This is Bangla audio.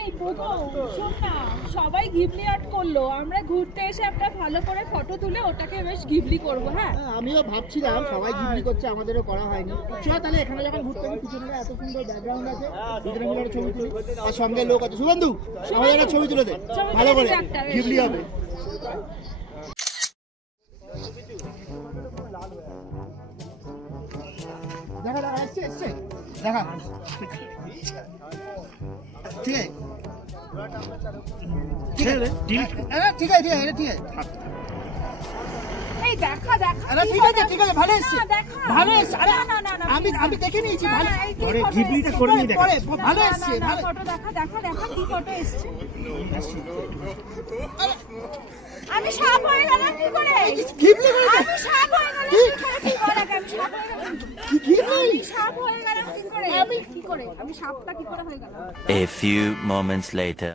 এই বোধো শোন না, সবাই গিবলি আর্ট করলো, আমরা ঘুরতে এসে একটা ভালো করে ফটো তুলে ওটাকে বেশ গিবলি করবো। হ্যাঁ আমিও ভাবছিলাম সবাই গিবলি করছে, আমাদেরও করা হয়নি। চল তাহলে এখানে যখন ঘুরতে যাবো, পিছনে এত সুন্দর ব্যাকগ্রাউন্ড আছে, দুজনে মিলে একটা ছবি তুলি। আর সঙ্গে লোক আছে, শুভেন্দু আমাদের একটা ছবি তুলে দে ভালো করে, গিবলি হবে। দেখা দেখা এসছে এসছে দেখা, ঠিক আছে ঠিক আছে ঠিক আছে ঠিক আছে। এই দেখা দেখা আরে ঠিক আছে ঠিক আছে, ভালো এসছে ভালো এসছে। আরে আমি দেখে নিয়েছি, ভালো পরে গিবলিটা করে নিই, পরে ভালো এসছে। ফটো দেখা দেখা দেখা কি ফটো এসছে। আমি সাপ হয়ে গেলাম কি করে? গিবলি করে আমি সাপ হয়ে গেলাম কি করে? কি করে আমি সাপ হয়ে গেলাম? গিবলি সাপ হয়ে গেলাম কি করে? আমি সাপটা কি করে হয়ে গেলাম? A few moments later.